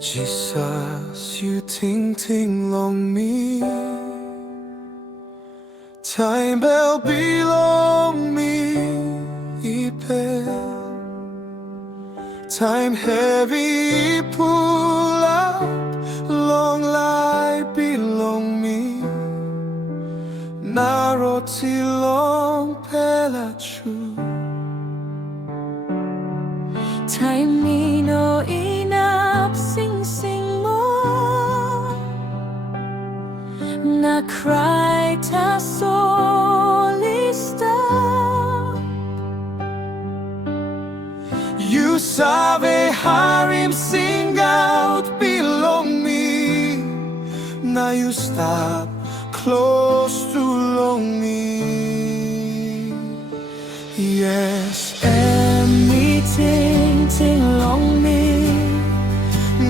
Jesus, you ting long me. Time bell belong me, ipel. Time heavy pull up, long light belong me. Naroti long pela true. Time me no inap sing mo. Na cry ta solista. You sabe harim sing out belong me. Now you stop close to long me. Yes, And me ting long me.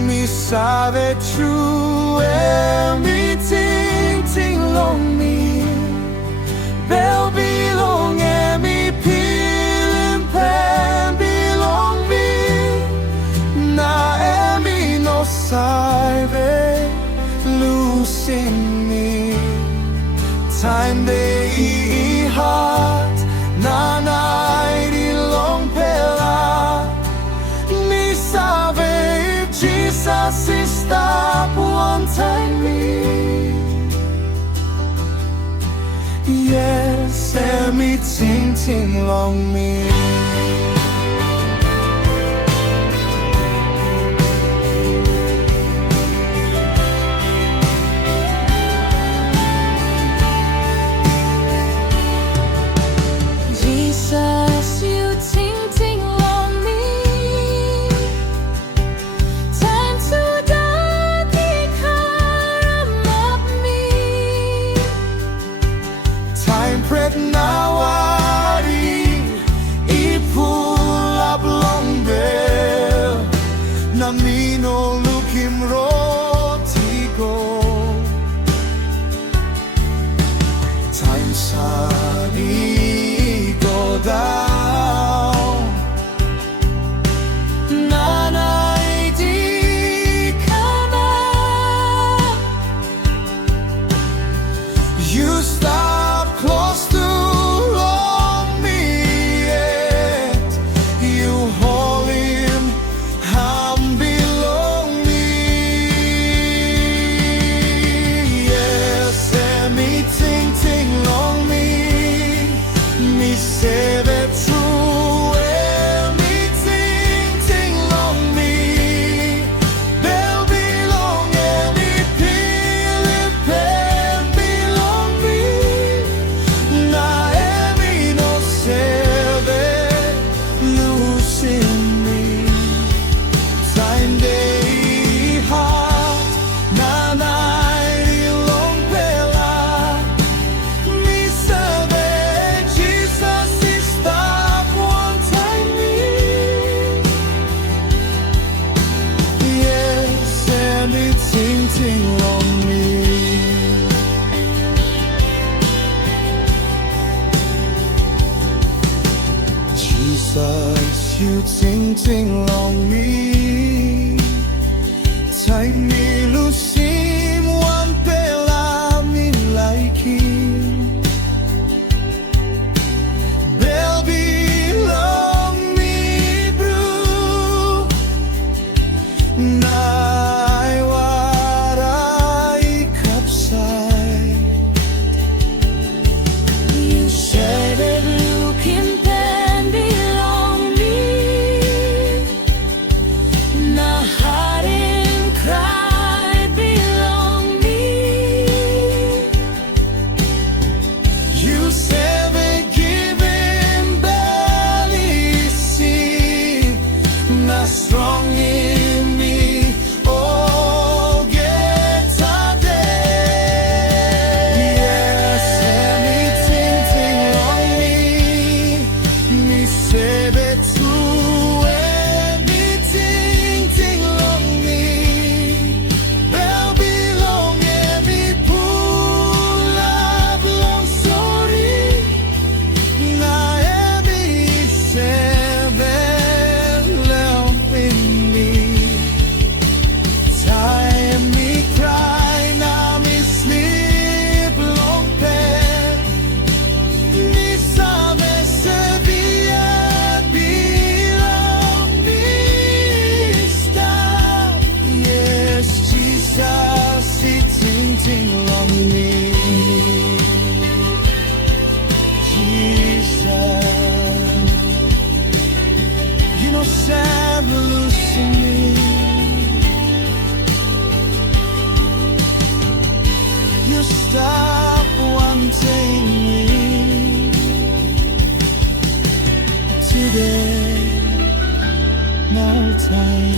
me sabe true. And me ting long me. Bell belong and me peeling pen belong me. Na and me no sabe losing me. Time they heart na night long pela. Me sabe if Jesus is stop one time me. Yes, and me ting long me. Jesus, you ting long me. Time to dati karam up me. Time pret nawari i-pull up long bell. Na me no look him roti go. Time sari go down. Nanay di ka na. You stop close to long me, yet you hold him and belong me. Yes, and me ting long me. Me say that true. And me ting long me. Bell belong and me peeling pen belong me. Na and me no sebe losing me. Time day heart na night long pela. Me sabe Jesus is stop one time me. Yes, and me ting long me. Jesus, you ting long me. Time me losing one pela me like him. Bell belong me blue. Nay waray kapsay. You said that look and pen belong me. Na heart and cry belong stop wanting me. Today, no time.